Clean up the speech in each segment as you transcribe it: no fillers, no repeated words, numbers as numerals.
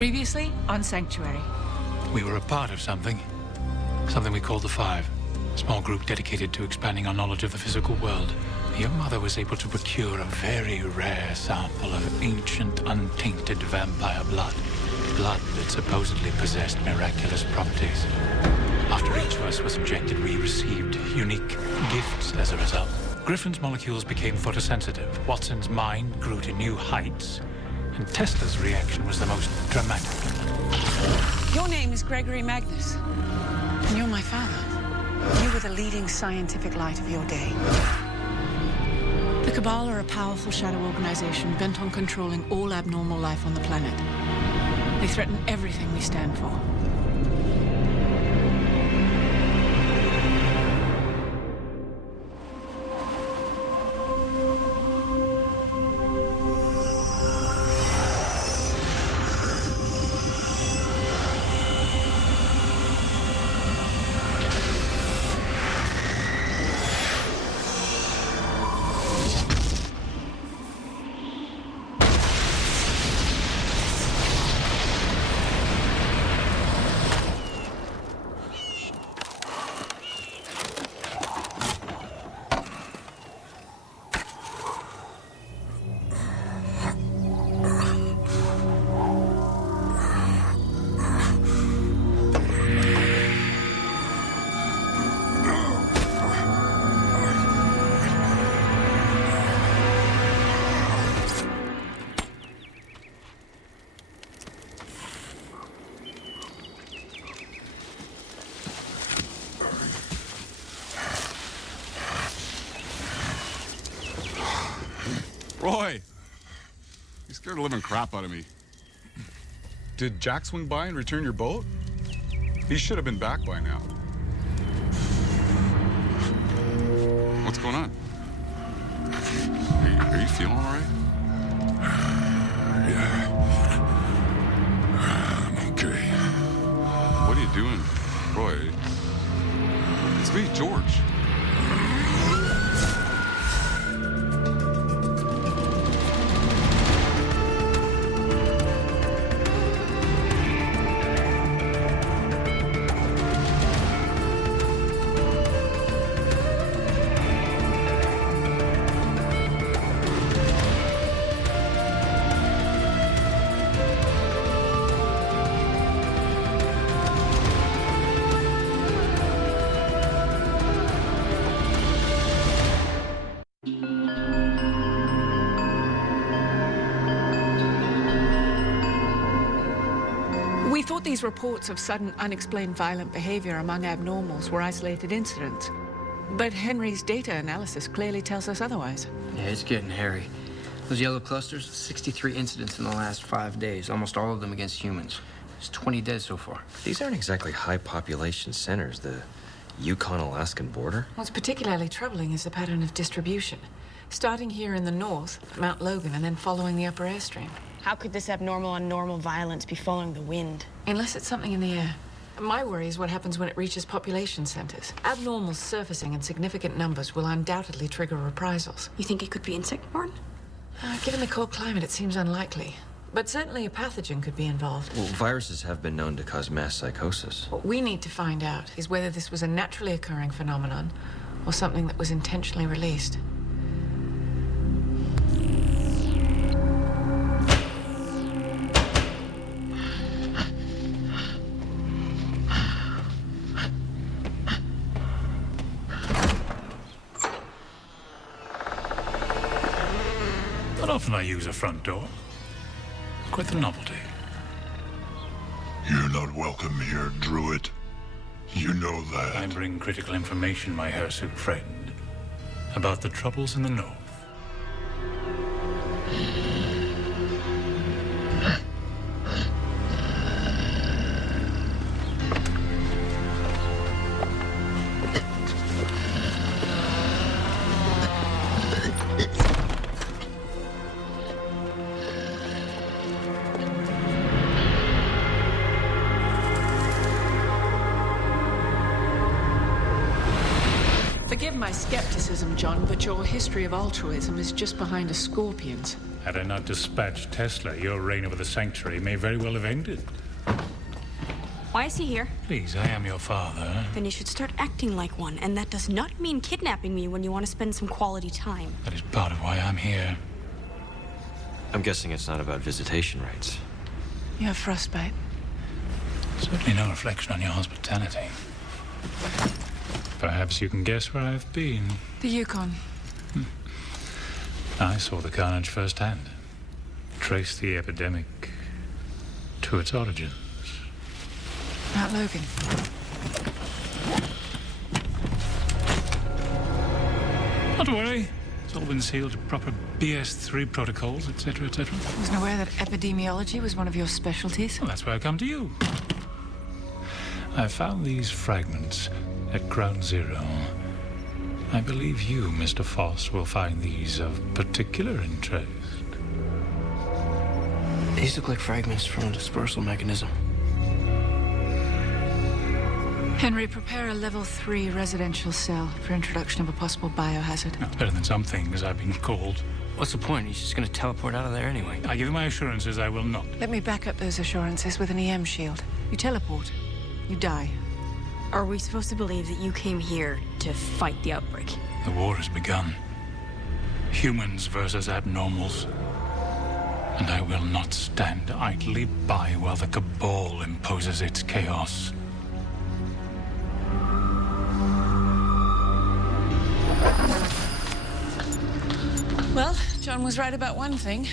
Previously on Sanctuary. We were a part of something we called the Five. A small group dedicated to expanding our knowledge of the physical world. Your mother was able to procure a very rare sample of ancient, untainted vampire blood. Blood that supposedly possessed miraculous properties. After each of us was injected, we received unique gifts as a result. Griffin's molecules became photosensitive. Watson's mind grew to new heights. And Tesla's reaction was the most dramatic. Your name is Gregory Magnus, and you're my father. You were the leading scientific light of your day. The Cabal are a powerful shadow organization bent on controlling all abnormal life on the planet. They threaten everything we stand for. Roy! You scared the living crap out of me. Did Jack swing by and return your boat? He should have been back by now. What's going on? Are you feeling all right? Yeah. I'm okay. What are you doing, Roy? It's me, George. We thought these reports of sudden, unexplained violent behavior among abnormals were isolated incidents. But Henry's data analysis clearly tells us otherwise. Yeah, it's getting hairy. Those yellow clusters, 63 incidents in the last 5 days, almost all of them against humans. There's 20 dead so far. These aren't exactly high population centers, the Yukon-Alaskan border. What's particularly troubling is the pattern of distribution. Starting here in the north, Mount Logan, and then following the upper airstream. How could this abnormal on normal violence be following the wind? Unless it's something in the air. My worry is what happens when it reaches population centers. Abnormals surfacing in significant numbers will undoubtedly trigger reprisals. You think it could be insect-borne? Given the cold climate, it seems unlikely. But certainly a pathogen could be involved. Well, viruses have been known to cause mass psychosis. What we need to find out is whether this was a naturally occurring phenomenon or something that was intentionally released. Not often I use a front door. Quite the novelty. You're not welcome here, Druid. You know that. I bring critical information, my hirsute friend, about the troubles in the north. Forgive my skepticism, John, but your history of altruism is just behind a scorpion's. Had I not dispatched Tesla, your reign over the Sanctuary may very well have ended. Why is he here? Please, I am your father. Then you should start acting like one, and that does not mean kidnapping me when you want to spend some quality time. That is part of why I'm here. I'm guessing it's not about visitation rights. You have frostbite. Certainly no reflection on your hospitality. Perhaps you can guess where I've been. The Yukon. I saw the carnage firsthand. Traced the epidemic to its origins. Mount Logan. Not to worry. It's all been sealed to proper BS3 protocols, etc., etc. I wasn't aware that epidemiology was one of your specialties. Well, that's why I come to you. I found these fragments at Ground Zero. I believe you, Mr. Foss, will find these of particular interest. These look like fragments from a dispersal mechanism. Henry, prepare a level 3 residential cell for introduction of a possible biohazard. That's better than some things I've been called. What's the point? He's just gonna teleport out of there anyway. I give you my assurances I will not. Let me back up those assurances with an EM shield. You teleport, you die. Are we supposed to believe that you came here to fight the outbreak? The war has begun. Humans versus abnormals. And I will not stand idly by while the Cabal imposes its chaos. Well, John was right about one thing.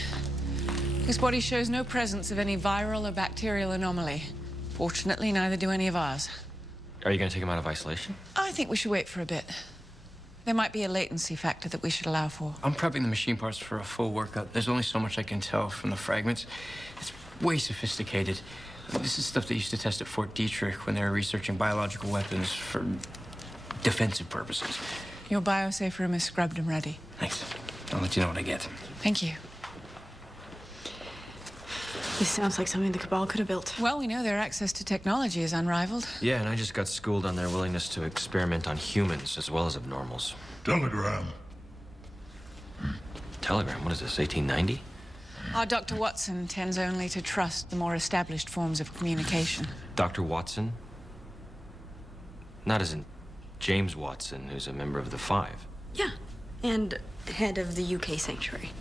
His body shows no presence of any viral or bacterial anomaly. Fortunately, neither do any of ours. Are you going to take him out of isolation? I think we should wait for a bit. There might be a latency factor that we should allow for. I'm prepping the machine parts for a full workup. There's only so much I can tell from the fragments. It's way sophisticated. This is stuff they used to test at Fort Detrick when they were researching biological weapons for defensive purposes. Your biosafe room is scrubbed and ready. Thanks. I'll let you know what I get. Thank you. This sounds like something the Cabal could have built. Well, we know their access to technology is unrivaled. Yeah, and I just got schooled on their willingness to experiment on humans as well as abnormals. Telegram. Telegram, what is this, 1890? Our Dr. Watson tends only to trust the more established forms of communication. Dr. Watson? Not as in James Watson, who's a member of the Five. Yeah, and head of the UK Sanctuary.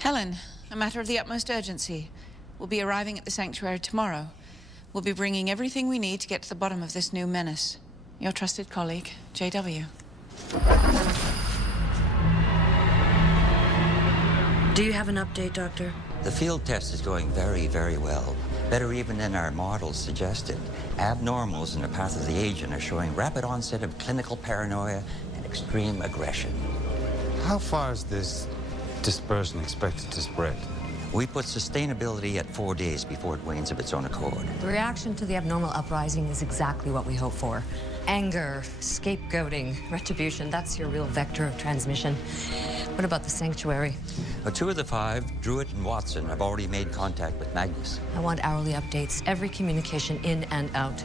Helen, a matter of the utmost urgency. We'll be arriving at the Sanctuary tomorrow. We'll be bringing everything we need to get to the bottom of this new menace. Your trusted colleague, JW. Do you have an update, Doctor? The field test is going very, very well. Better even than our models suggested. Abnormals in the path of the agent are showing rapid onset of clinical paranoia and extreme aggression. How far is this dispersion expected to spread? We put sustainability at 4 days before it wanes of its own accord. The reaction to the abnormal uprising is exactly what we hope for. Anger, scapegoating, retribution, that's your real vector of transmission. What about the Sanctuary? 2 of the 5, Druitt and Watson, have already made contact with Magnus. I want hourly updates, every communication in and out.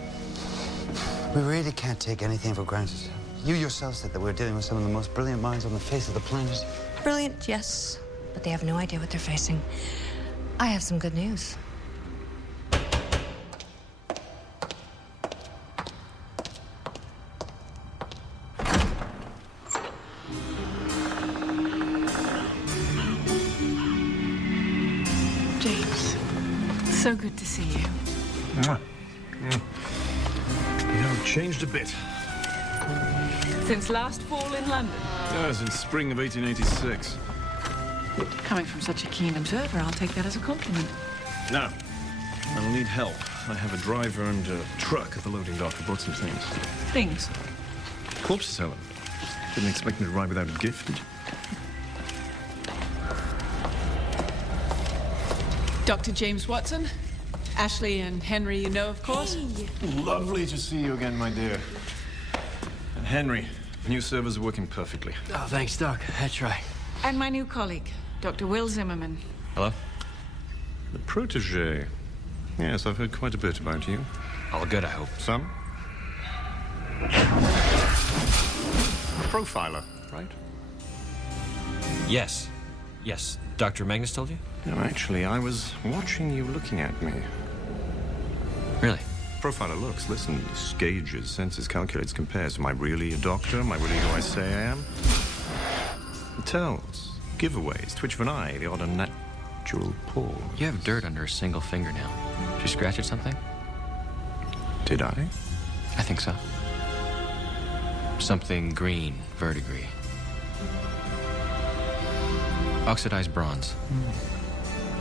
We really can't take anything for granted. You yourself said that we're dealing with some of the most brilliant minds on the face of the planet. Brilliant, yes, but they have no idea what they're facing. I have some good news. James, so good to see you. You haven't changed a bit. Since last fall in London. Yes, in spring of 1886. Coming from such a keen observer, I'll take that as a compliment. Now, I'll need help. I have a driver and a truck at the loading dock. I brought some things. Things? Corpses, Helen. Didn't expect me to ride without a gift, did you? Dr. James Watson. Ashley and Henry, you know, of course. Hey. Lovely to see you again, my dear. And Henry, the new servers are working perfectly. Oh, thanks, Doc. That's right. And my new colleague, Dr. Will Zimmerman. Hello? The protege. Yes, I've heard quite a bit about you. All good, I hope. Some? Profiler, right? Yes. Yes. Dr. Magnus told you? No, actually, I was watching you looking at me. Really? Profiler looks, listens, gauges, senses, calculates, compares. Am I really a doctor? Am I really who I say I am? Tells, giveaways, twitch of an eye, the odd unnatural pause. You have dirt under a single fingernail. Did you scratch at something? Did I? I think so. Something green, verdigris. Oxidized bronze.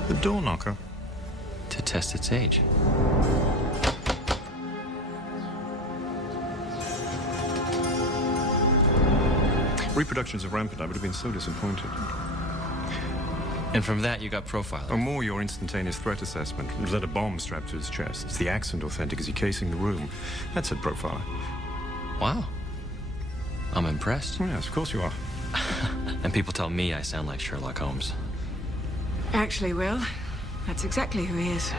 The door knocker. To test its age. Reproductions are rampant. I would have been so disappointed. And from that, you got profiling. Or more, your instantaneous threat assessment. Was that a bomb strapped to his chest? Is the accent authentic? Is he casing the room? That's a profiler. Wow. I'm impressed. Oh, yes, of course you are. And people tell me I sound like Sherlock Holmes. Actually, Will, that's exactly who he is.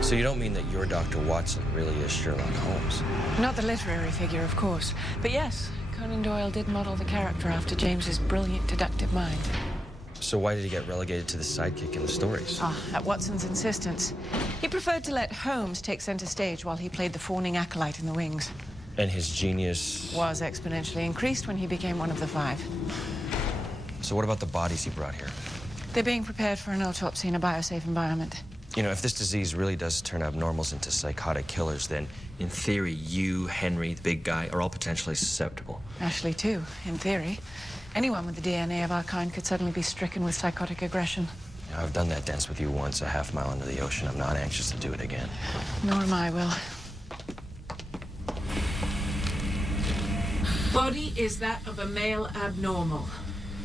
So you don't mean that your Dr. Watson really is Sherlock Holmes? Not the literary figure, of course. But yes, Conan Doyle did model the character after James's brilliant deductive mind. So why did he get relegated to the sidekick in the stories? At Watson's insistence. He preferred to let Holmes take center stage while he played the fawning acolyte in the wings. And his genius... Was exponentially increased when he became one of the five. So what about the bodies he brought here? They're being prepared for an autopsy in a biosafe environment. You know, if this disease really does turn abnormals into psychotic killers, then in theory, you, Henry, the big guy, are all potentially susceptible. Ashley, too, in theory. Anyone with the DNA of our kind could suddenly be stricken with psychotic aggression. You know, I've done that dance with you once, a half-mile under the ocean. I'm not anxious to do it again. Nor am I, Will. Body is that of a male abnormal.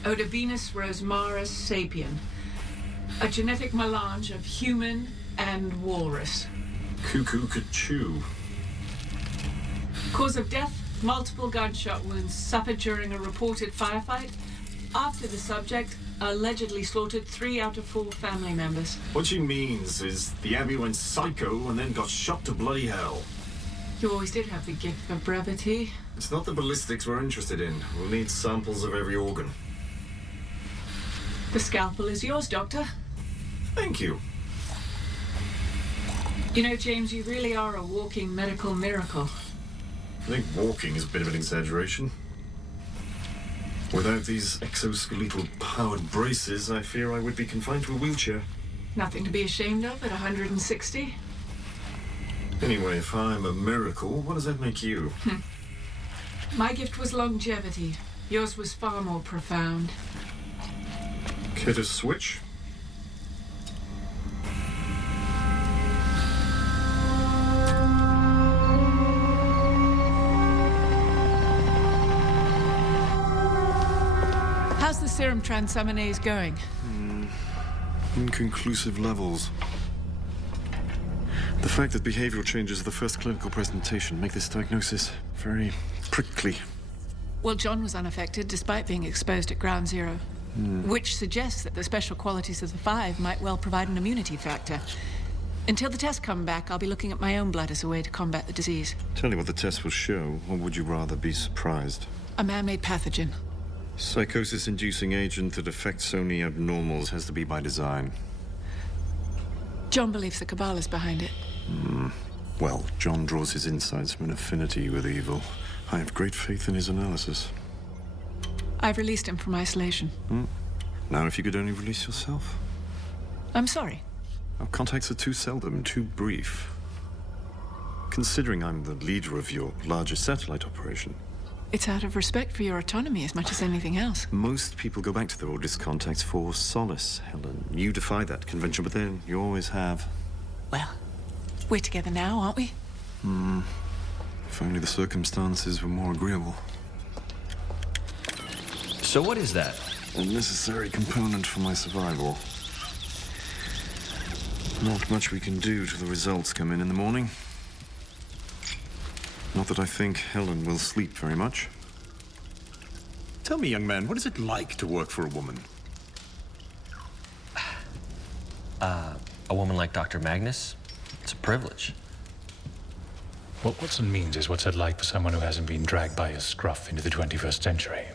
Odobenus rosmarus sapien. A genetic melange of human and walrus. Cuckoo could chew. Cause of death, multiple gunshot wounds suffered during a reported firefight. After the subject allegedly slaughtered 3 out of 4 family members. What she means is the Abbey went psycho and then got shot to bloody hell. You always did have the gift for brevity. It's not the ballistics we're interested in. We'll need samples of every organ. The scalpel is yours, Doctor. Thank you. You know, James, you really are a walking medical miracle. I think walking is a bit of an exaggeration. Without these exoskeletal powered braces, I fear I would be confined to a wheelchair. Nothing to be ashamed of at 160. Anyway, if I'm a miracle, what does that make you? My gift was longevity. Yours was far more profound. Care to switch? How's the serum transaminase going? Inconclusive levels. The fact that behavioral changes are the first clinical presentation make this diagnosis very prickly. Well, John was unaffected despite being exposed at ground zero. Which suggests that the special qualities of the 5 might well provide an immunity factor. Until the tests come back, I'll be looking at my own blood as a way to combat the disease. Tell me what the test will show, or would you rather be surprised? A man-made pathogen. Psychosis-inducing agent that affects only abnormals has to be by design. John believes the Cabal is behind it. Well, John draws his insights from an affinity with evil. I have great faith in his analysis. I've released him from isolation. Now, if you could only release yourself. I'm sorry. Our contacts are too seldom, too brief. Considering I'm the leader of your largest satellite operation. It's out of respect for your autonomy as much as anything else. Most people go back to their oldest contacts for solace, Helen. You defy that convention, but then you always have. Well, we're together now, aren't we? If only the circumstances were more agreeable. So what is that? A necessary component for my survival. Not much we can do till the results come in the morning. Not that I think Helen will sleep very much. Tell me, young man, what is it like to work for a woman? A woman like Dr. Magnus? It's a privilege. What Watson means is what's it like for someone who hasn't been dragged by a scruff into the 21st century.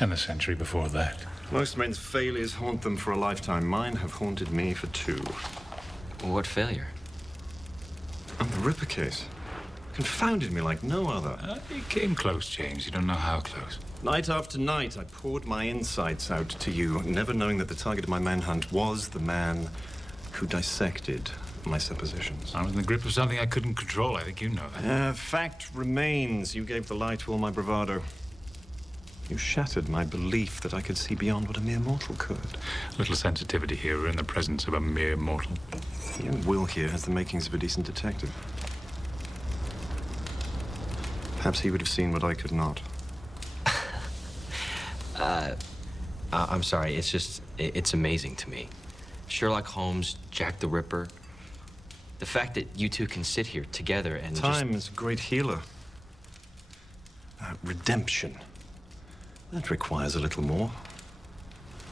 And the century before that. Most men's failures haunt them for a lifetime. Mine have haunted me for 2. What failure? And the Ripper case. Confounded me like no other. You came close, James. You don't know how close. Night after night, I poured my insights out to you, never knowing that the target of my manhunt was the man who dissected my suppositions. I was in the grip of something I couldn't control. I think you know that. Fact remains, you gave the lie to all my bravado. You shattered my belief that I could see beyond what a mere mortal could. A little sensitivity here. We're in the presence of a mere mortal. Young Will here has the makings of a decent detective. Perhaps he would have seen what I could not. I'm sorry. It's amazing to me. Sherlock Holmes, Jack the Ripper. The fact that you two can sit here together and Time is a great healer. Redemption. That requires a little more.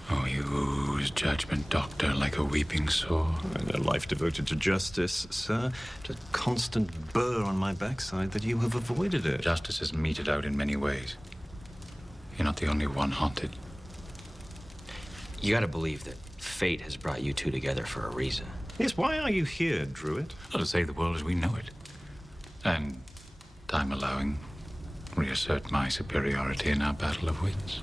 Oh, you ooze judgment, Doctor, like a weeping sore. And a life devoted to justice, sir. To constant burr on my backside that you have avoided it. Justice is meted out in many ways. You're not the only one haunted. You gotta believe that fate has brought you two together for a reason. Yes, why are you here, Druid? Well, to save the world as we know it. And, time allowing, reassert my superiority in our battle of wits.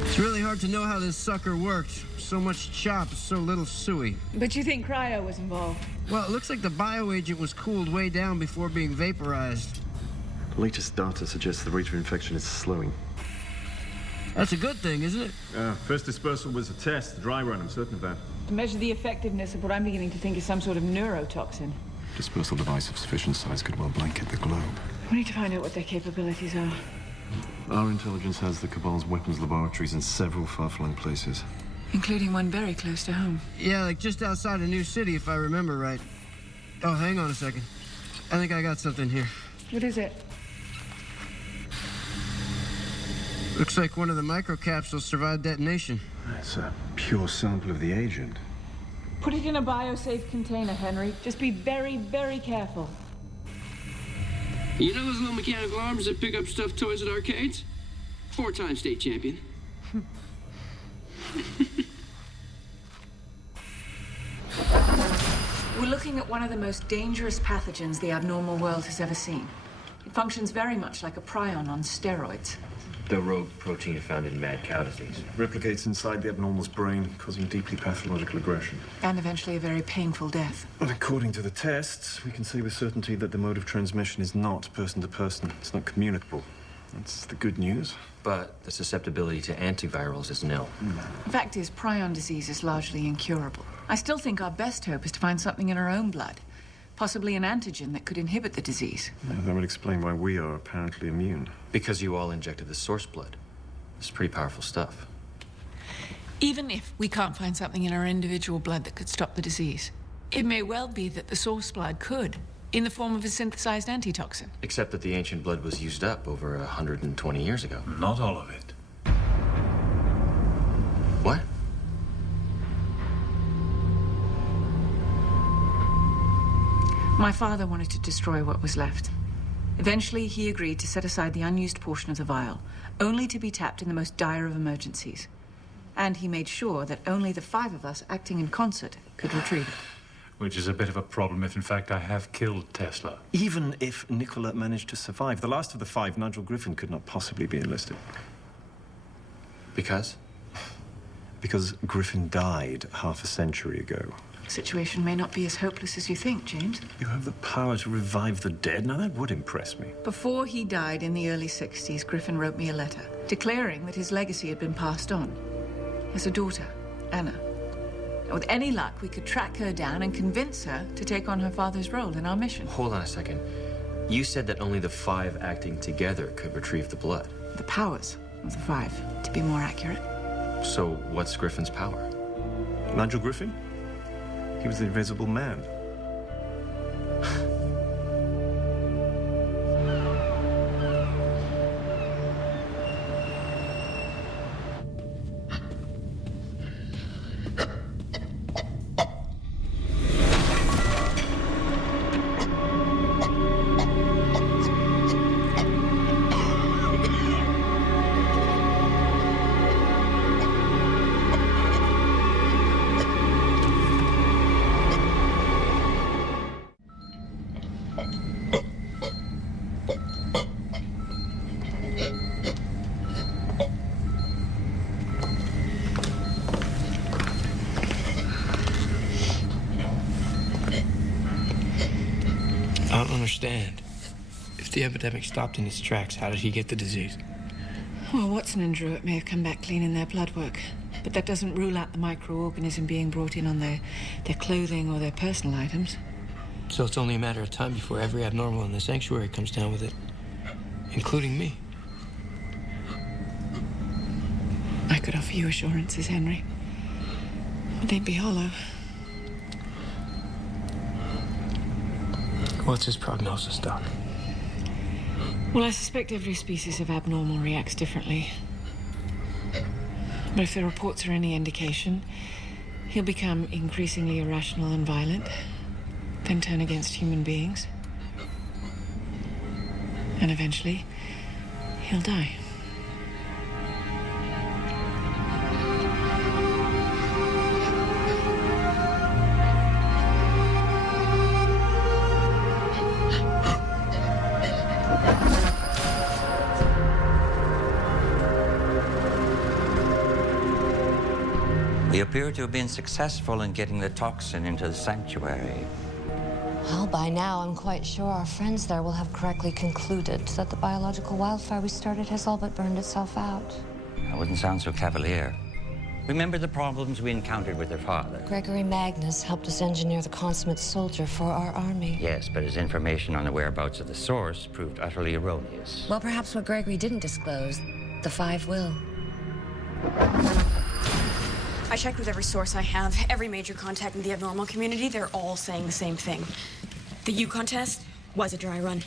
It's really hard to know how this sucker worked. So much chop, so little suey. But you think cryo was involved? Well, it looks like the bioagent was cooled way down before being vaporized. The latest data suggests the rate of infection is slowing. That's a good thing, isn't it? First dispersal was a test, a dry run, I'm certain of that. To measure the effectiveness of what I'm beginning to think is some sort of neurotoxin. Dispersal device of sufficient size could well blanket the globe. We need to find out what their capabilities are. Our intelligence has the Cabal's weapons laboratories in several far-flung places. Including one very close to home. Yeah, like just outside of New City, if I remember right. Oh, hang on a second. I think I got something here. What is it? Looks like one of the microcapsules survived detonation. That's a pure sample of the agent. Put it in a biosafe container, Henry. Just be very, very careful. You know those little mechanical arms that pick up stuffed toys at arcades? 4-time state champion. We're looking at one of the most dangerous pathogens the abnormal world has ever seen. It functions very much like a prion on steroids. The rogue protein found in mad cow disease. Replicates inside the abnormal's brain, causing deeply pathological aggression. And eventually a very painful death. But according to the tests, we can say with certainty that the mode of transmission is not person to person. It's not communicable. That's the good news. But the susceptibility to antivirals is nil. The fact is, prion disease is largely incurable. I still think our best hope is to find something in our own blood. Possibly an antigen that could inhibit the disease. That would explain why we are apparently immune. Because you all injected the source blood. It's pretty powerful stuff. Even if we can't find something in our individual blood that could stop the disease, it may well be that the source blood could, in the form of a synthesized antitoxin. Except that the ancient blood was used up over 120 years ago. Not all of it. What? My father wanted to destroy what was left. Eventually, he agreed to set aside the unused portion of the vial, only to be tapped in the most dire of emergencies. And he made sure that only the 5 of us acting in concert could retrieve it. Which is a bit of a problem if, in fact, I have killed Tesla. Even if Nicola managed to survive, the last of the 5, Nigel Griffin, could not possibly be enlisted. Because? Because Griffin died half a century ago. The situation may not be as hopeless as you think, James. You have the power to revive the dead. Now, that would impress me. Before he died in the early 60s, Griffin wrote me a letter declaring that his legacy had been passed on. He has a daughter, Anna. And with any luck, we could track her down and convince her to take on her father's role in our mission. Hold on a second. You said that only the 5 acting together could retrieve the blood. The powers of the 5, to be more accurate. So what's Griffin's power? Nigel Griffin? He was the Invisible Man. understand. If the epidemic stopped in its tracks, how did he get the disease? Well, Watson and Druitt may have come back clean in their blood work, but that doesn't rule out the microorganism being brought in on their clothing or their personal items. So it's only a matter of time before every abnormal in the sanctuary comes down with it, including me. I could offer you assurances, Henry, but they'd be hollow. What's his prognosis, Doc? Well, I suspect every species of abnormal reacts differently. But if the reports are any indication, he'll become increasingly irrational and violent, then turn against human beings. And eventually, he'll die. We appear to have been successful in getting the toxin into the sanctuary. Well, by now, I'm quite sure our friends there will have correctly concluded that the biological wildfire we started has all but burned itself out. I wouldn't sound so cavalier. Remember the problems we encountered with their father? Gregory Magnus helped us engineer the consummate soldier for our army. Yes, but his information on the whereabouts of the source proved utterly erroneous. Well, perhaps what Gregory didn't disclose, the Five will. I checked with every source I have, every major contact in the abnormal community. They're all saying the same thing. The Yukon test was a dry run.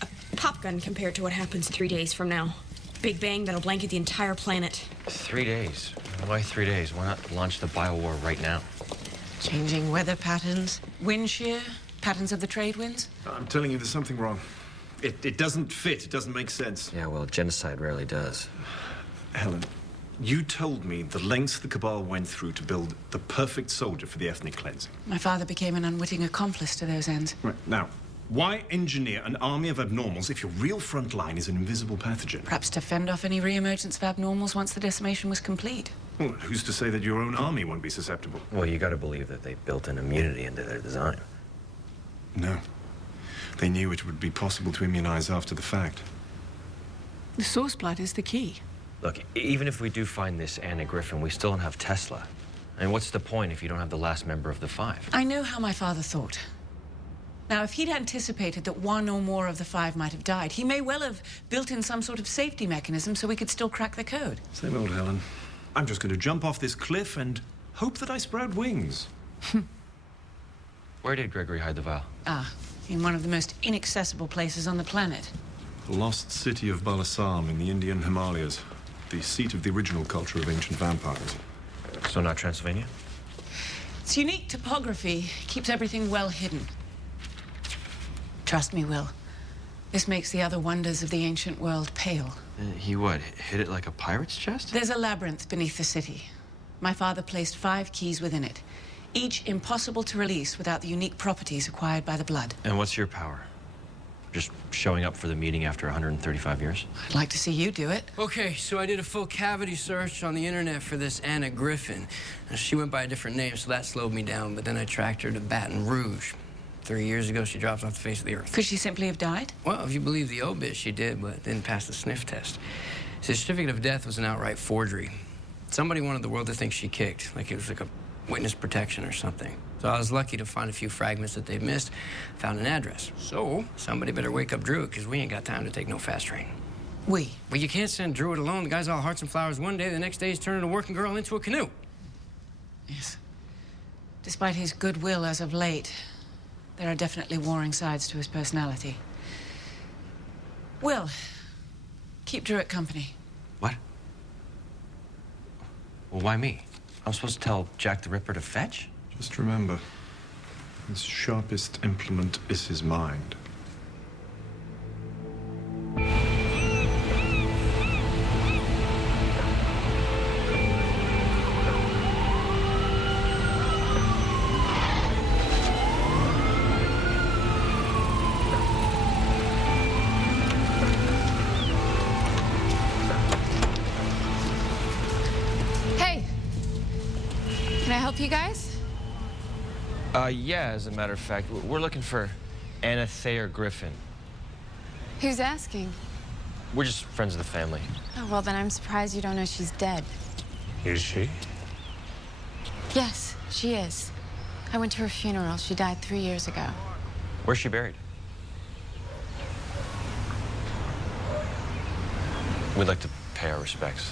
A pop gun compared to what happens 3 days from now. Big bang that'll blanket the entire planet. 3 days? Why 3 days? Why not launch the biowar right now? Changing weather patterns, wind shear, patterns of the trade winds. I'm telling you, there's something wrong. It doesn't fit. It doesn't make sense. Yeah, well, genocide rarely does. Helen, you told me the lengths the Cabal went through to build the perfect soldier for the ethnic cleansing. My father became an unwitting accomplice to those ends. Right, now, why engineer an army of abnormals if your real front line is an invisible pathogen? Perhaps to fend off any re-emergence of abnormals once the decimation was complete. Well, who's to say that your own army won't be susceptible? Well, you gotta believe that they built an immunity into their design. No. They knew it would be possible to immunize after the fact. The source blood is the key. Look, even if we do find this Anna Griffin, we still don't have Tesla. And what's the point if you don't have the last member of the Five? I know how my father thought. Now, if he'd anticipated that one or more of the Five might have died, he may well have built in some sort of safety mechanism so we could still crack the code. Same old Helen. I'm just going to jump off this cliff and hope that I sprout wings. Where did Gregory hide the vial? Ah, in one of the most inaccessible places on the planet. The lost city of Balasam in the Indian Himalayas. The seat of the original culture of ancient vampires. So not Transylvania? Its unique topography keeps everything well hidden. Trust me, Will. This makes the other wonders of the ancient world pale. He what, hid it like a pirate's chest? There's a labyrinth beneath the city. My father placed 5 keys within it, each impossible to release without the unique properties acquired by the blood. And what's your power? Just showing up for the meeting after 135 years? I'd like to see you do it. Okay, so I did a full cavity search on the internet for this Anna Griffin. Now, she went by a different name, so that slowed me down, but then I tracked her to Baton Rouge. 3 years ago, she drops off the face of the earth. Could she simply have died? Well, if you believe the obit, she did, but didn't pass the sniff test. The certificate of death was an outright forgery. Somebody wanted the world to think she kicked, like it was like a witness protection or something. So I was lucky to find a few fragments that they'd missed, found an address. So somebody better wake up Druitt, because we ain't got time to take no fast train. We? Well, you can't send Druitt alone. The guy's all hearts and flowers one day, the next day he's turning a working girl into a canoe. Yes. Despite his goodwill as of late, there are definitely warring sides to his personality. Will, keep Druitt company. What? Well, why me? I'm supposed to tell Jack the Ripper to fetch? Just remember, his sharpest implement is his mind. Hey, can I help you guys? Yeah, as a matter of fact, we're looking for Anna Thayer Griffin. Who's asking? We're just friends of the family. Oh, well, then I'm surprised you don't know she's dead. Is she? Yes, she is. I went to her funeral. She died 3 years ago. Where's she buried? We'd like to pay our respects.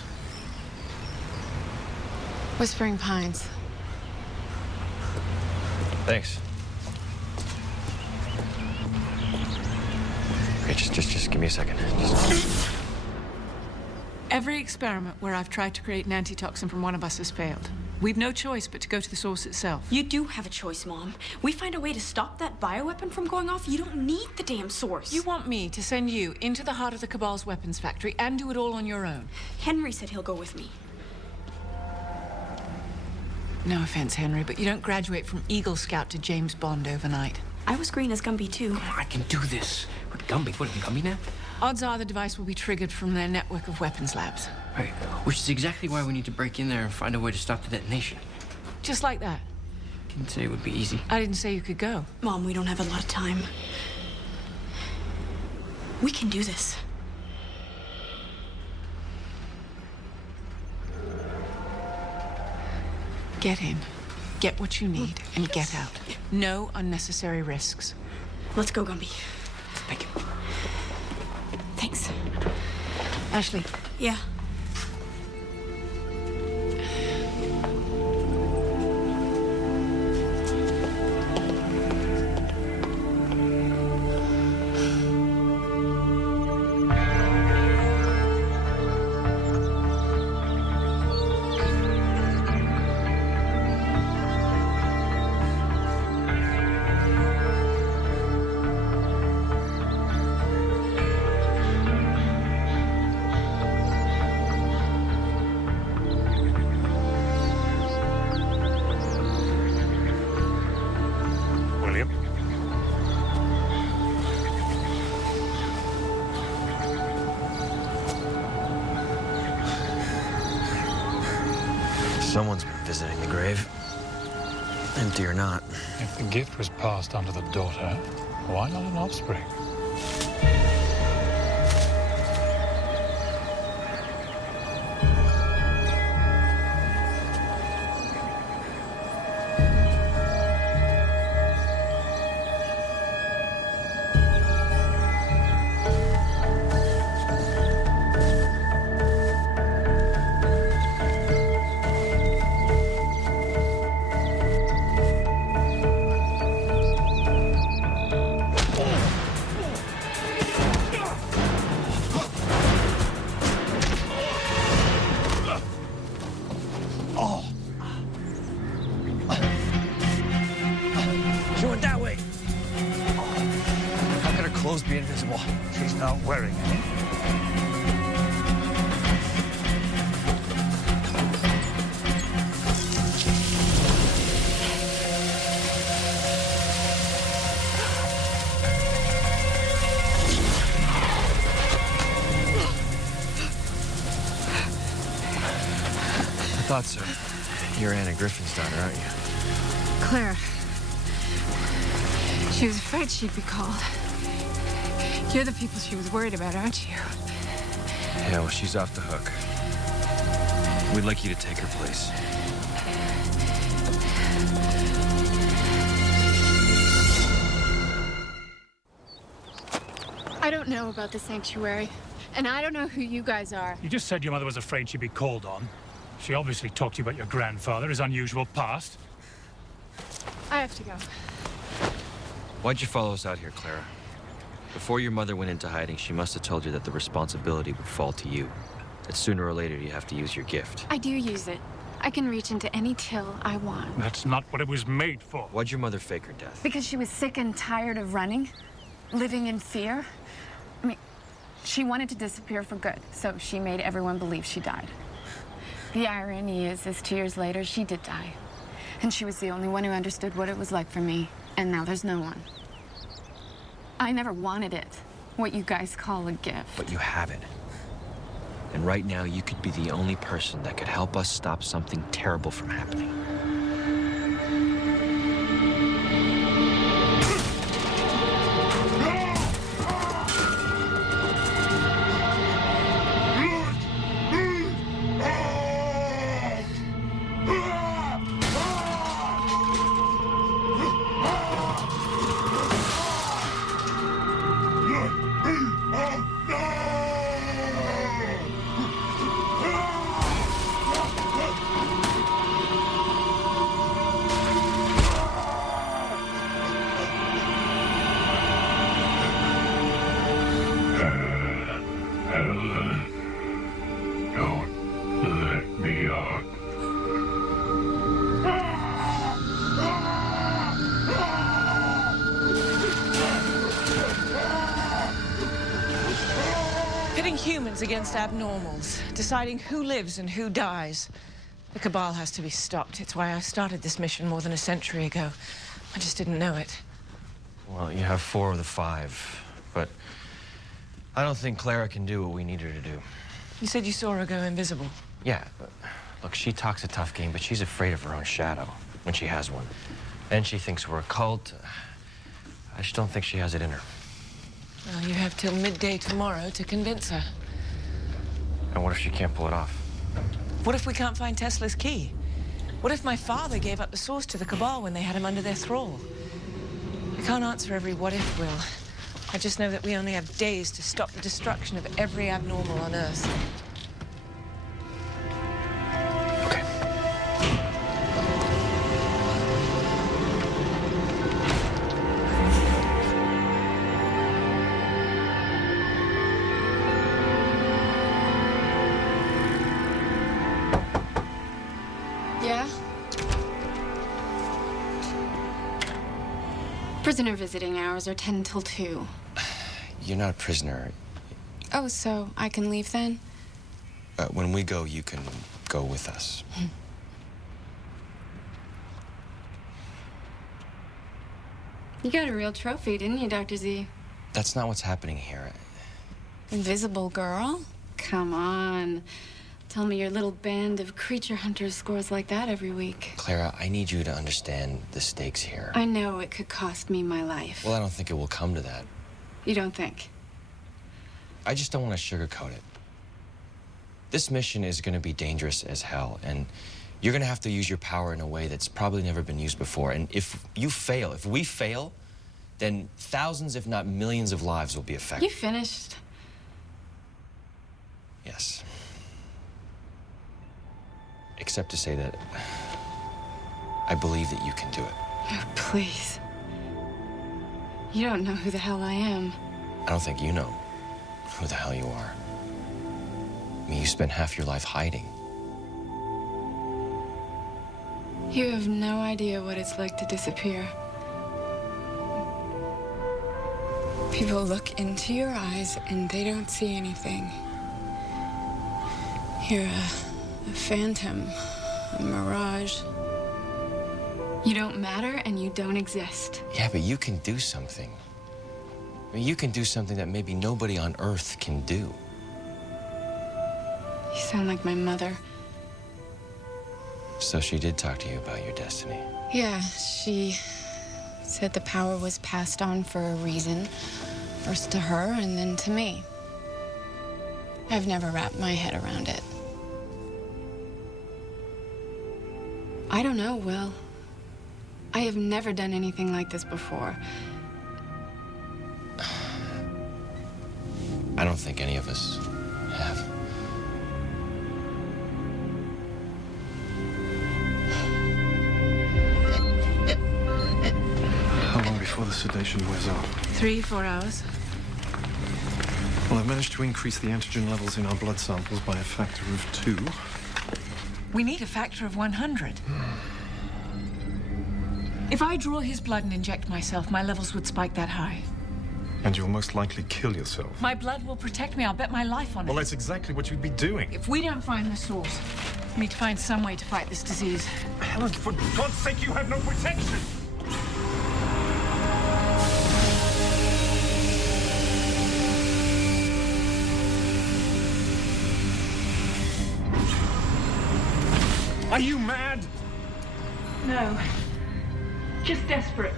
Whispering Pines. Thanks. Okay, just give me a second. Every experiment where I've tried to create an antitoxin from one of us has failed. We've no choice but to go to the source itself. You do have a choice, Mom. We find a way to stop that bioweapon from going off. You don't need the damn source. You want me to send you into the heart of the Cabal's weapons factory and do it all on your own? Henry said he'll go with me. No offense, Henry, but you don't graduate from Eagle Scout to James Bond overnight. I was green as Gumby, too. I can do this. What, Gumby? What, Gumby now? Odds are the device will be triggered from their network of weapons labs. Right, which is exactly why we need to break in there and find a way to stop the detonation. Just like that. Didn't say it would be easy. I didn't say you could go. Mom, we don't have a lot of time. We can do this. Get in, get what you need, and get out. No unnecessary risks. Let's go, Gumby. Thank you. Thanks. Ashley. Yeah. Someone's been visiting the grave. Empty or not. If the gift was passed on to the daughter, why not an offspring? She went that way. How could her clothes be invisible? She's not wearing any. I thought so. You're Anna Griffin's daughter, aren't you? Clara. She was afraid she'd be called. You're the people she was worried about, aren't you? Yeah, well, she's off the hook. We'd like you to take her place. I don't know about the sanctuary, and I don't know who you guys are. You just said your mother was afraid she'd be called on. She obviously talked to you about your grandfather, his unusual past. I have to go. Why'd you follow us out here, Clara? Before your mother went into hiding, she must have told you that the responsibility would fall to you. That sooner or later you have to use your gift. I do use it. I can reach into any till I want. That's not what it was made for. Why'd your mother fake her death? Because she was sick and tired of running, living in fear. I mean, she wanted to disappear for good, so she made everyone believe she died. The irony is 2 years later, she did die. And she was the only one who understood what it was like for me. And now there's no one. I never wanted it, what you guys call a gift. But you have it. And right now, you could be the only person that could help us stop something terrible from happening. against abnormals, deciding who lives and who dies. The Cabal has to be stopped. It's why I started this mission more than a century ago. I just didn't know it. Well, you have 4 of the 5, but I don't think Clara can do what we need her to do. You said you saw her go invisible. Yeah, but look, she talks a tough game, but she's afraid of her own shadow when she has one. And she thinks we're a cult. I just don't think she has it in her. Well, you have till midday tomorrow to convince her. And what if she can't pull it off? What if we can't find Tesla's key? What if my father gave up the source to the Cabal when they had him under their thrall? I can't answer every what if, Will. I just know that we only have days to stop the destruction of every abnormal on Earth. Yeah? Prisoner visiting hours are 10 till 2. You're not a prisoner. Oh, so I can leave then? When we go, you can go with us. You got a real trophy, didn't you, Dr. Z? That's not what's happening here. Invisible girl? Come on. Tell me your little band of creature hunters scores like that every week. Clara, I need you to understand the stakes here. I know it could cost me my life. Well, I don't think it will come to that. You don't think? I just don't want to sugarcoat it. This mission is going to be dangerous as hell, and you're going to have to use your power in a way that's probably never been used before. And if we fail, then thousands, if not millions of lives will be affected. You finished? Yes. Except to say that I believe that you can do it. Oh, please. You don't know who the hell I am. I don't think you know who the hell you are. I mean, you spent half your life hiding. You have no idea what it's like to disappear. People look into your eyes and they don't see anything. You're a phantom, a mirage. You don't matter and you don't exist. Yeah, but you can do something. I mean, you can do something that maybe nobody on Earth can do. You sound like my mother. So she did talk to you about your destiny. Yeah, she said the power was passed on for a reason. First to her and then to me. I've never wrapped my head around it. I don't know, Will. I have never done anything like this before. I don't think any of us have. How long before the sedation wears off? 3-4 hours. Well, I've managed to increase the antigen levels in our blood samples by a factor of 2. We need a factor of 100. If I draw his blood and inject myself, my levels would spike that high. And you'll most likely kill yourself. My blood will protect me. I'll bet my life on it. Well, that's exactly what you'd be doing. If we don't find the source, we need to find some way to fight this disease. Helen, for God's sake, you have no protection! Are you mad? No. Just desperate.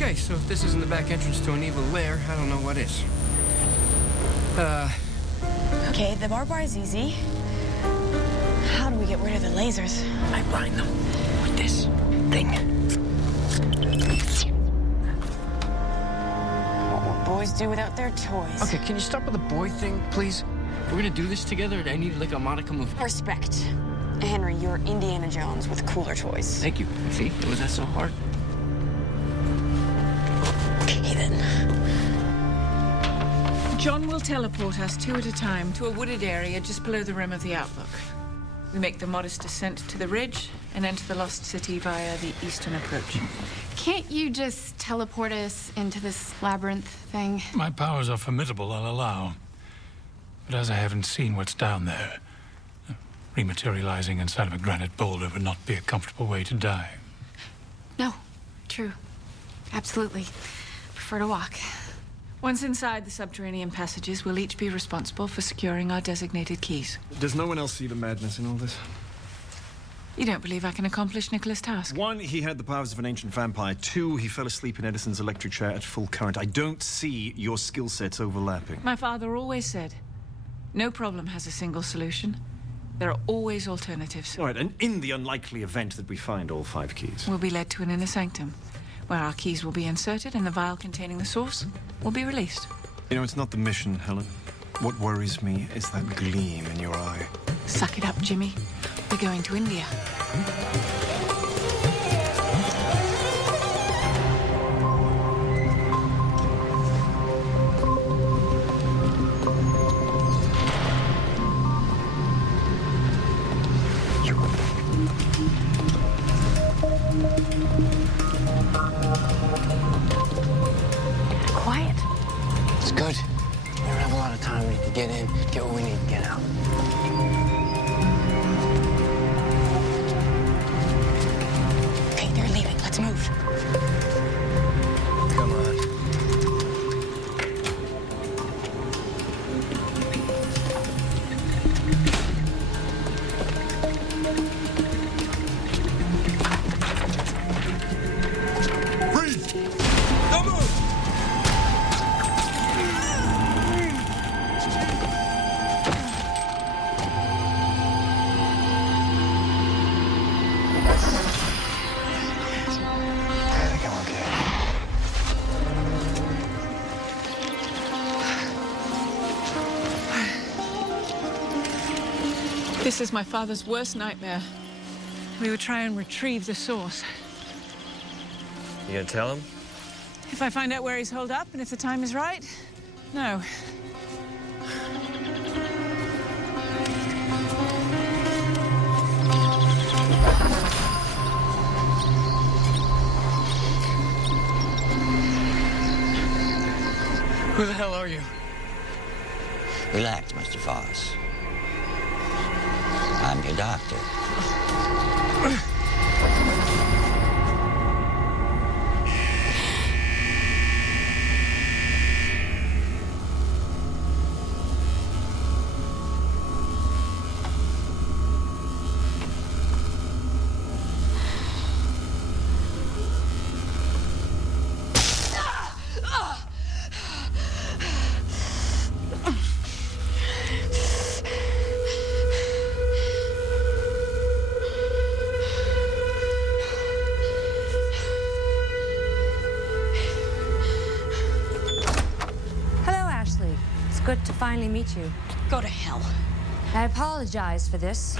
Okay, so if this isn't the back entrance to an evil lair, I don't know what is. Okay, the barbed wire is easy. How do we get rid of the lasers? I blind them with this thing. What will boys do without their toys? Okay, can you stop with the boy thing, please? We're gonna do this together, and I need like a modicum of Respect. Henry, you're Indiana Jones with cooler toys. Thank you. See, was that so hard? Okay, then. John will teleport us 2 at a time to a wooded area just below the rim of the Outlook. We make the modest descent to the ridge and enter the Lost City via the eastern approach. Can't you just teleport us into this labyrinth thing? My powers are formidable, I'll allow. But as I haven't seen what's down there, rematerializing inside of a granite boulder would not be a comfortable way to die. No, true. Absolutely. Prefer to walk. Once inside the subterranean passages, we'll each be responsible for securing our designated keys. Does no one else see the madness in all this? You don't believe I can accomplish Nicola's task? 1, he had the powers of an ancient vampire. 2, he fell asleep in Edison's electric chair at full current. I don't see your skill sets overlapping. My father always said, no problem has a single solution. There are always alternatives. All right, and in the unlikely event that we find all 5 keys? We'll be led to an inner sanctum, where our keys will be inserted and the vial containing the source will be released. You know, it's not the mission, Helen. What worries me is that gleam in your eye. Suck it up, Jimmy. We're going to India. Quiet. It's good. We don't have a lot of time. We need to get in, get what we need to get out. Okay, they're leaving. Let's move. Come on. Freeze! Don't move! This is my father's worst nightmare. We would try and retrieve the source. You gonna tell him? If I find out where he's holed up and if the time is right, no. Who the hell are you? Relax, Mr. Foss. I'm your doctor. Good to finally meet you. Go to hell. I apologize for this,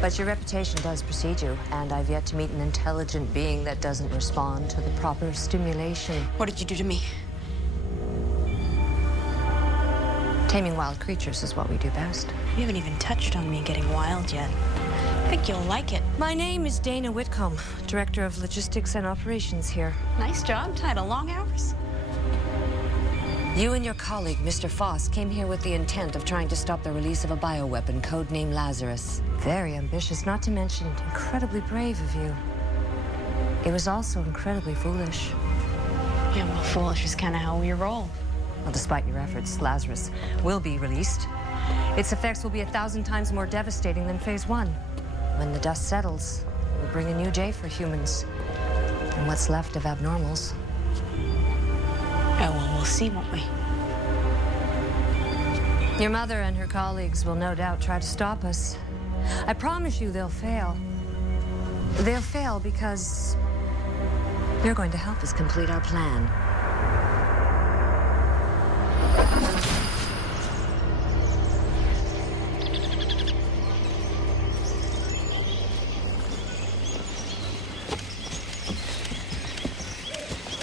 but your reputation does precede you, and I've yet to meet an intelligent being that doesn't respond to the proper stimulation. What did you do to me? Taming wild creatures is what we do best. You haven't even touched on me getting wild yet. I think you'll like it. My name is Dana Whitcomb, Director of Logistics and Operations here. Nice job title, long hours. You and your colleague, Mr. Foss, came here with the intent of trying to stop the release of a bioweapon codenamed Lazarus. Very ambitious, not to mention incredibly brave of you. It was also incredibly foolish. Yeah, well, foolish is kind of how we roll. Well, despite your efforts, Lazarus will be released. Its effects will be 1,000 times more devastating than Phase 1. When the dust settles, it will bring a new day for humans. and what's left of abnormals. Oh, well, we'll see, won't we? Your mother and her colleagues will no doubt try to stop us. I promise you they'll fail. They'll fail because they're going to help us complete our plan.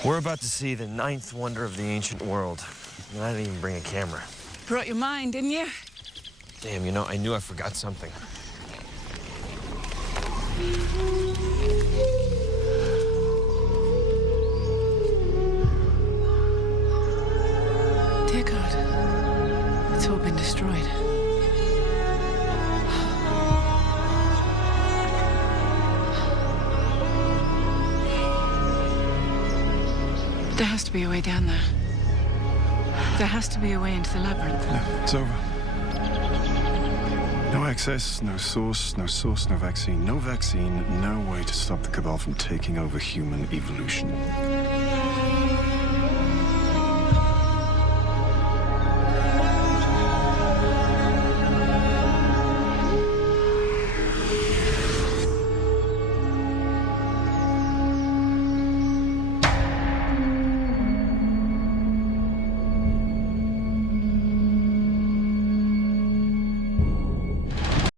We're about to see the 9th wonder of the ancient world. And I didn't even bring a camera. Brought your mind, didn't you? Damn, you know, I knew I forgot something. Dear God, it's all been destroyed. There has to be a way down there. There has to be a way into the labyrinth. No, it's over. No access, no source, no vaccine. No vaccine, no way to stop the Cabal from taking over human evolution.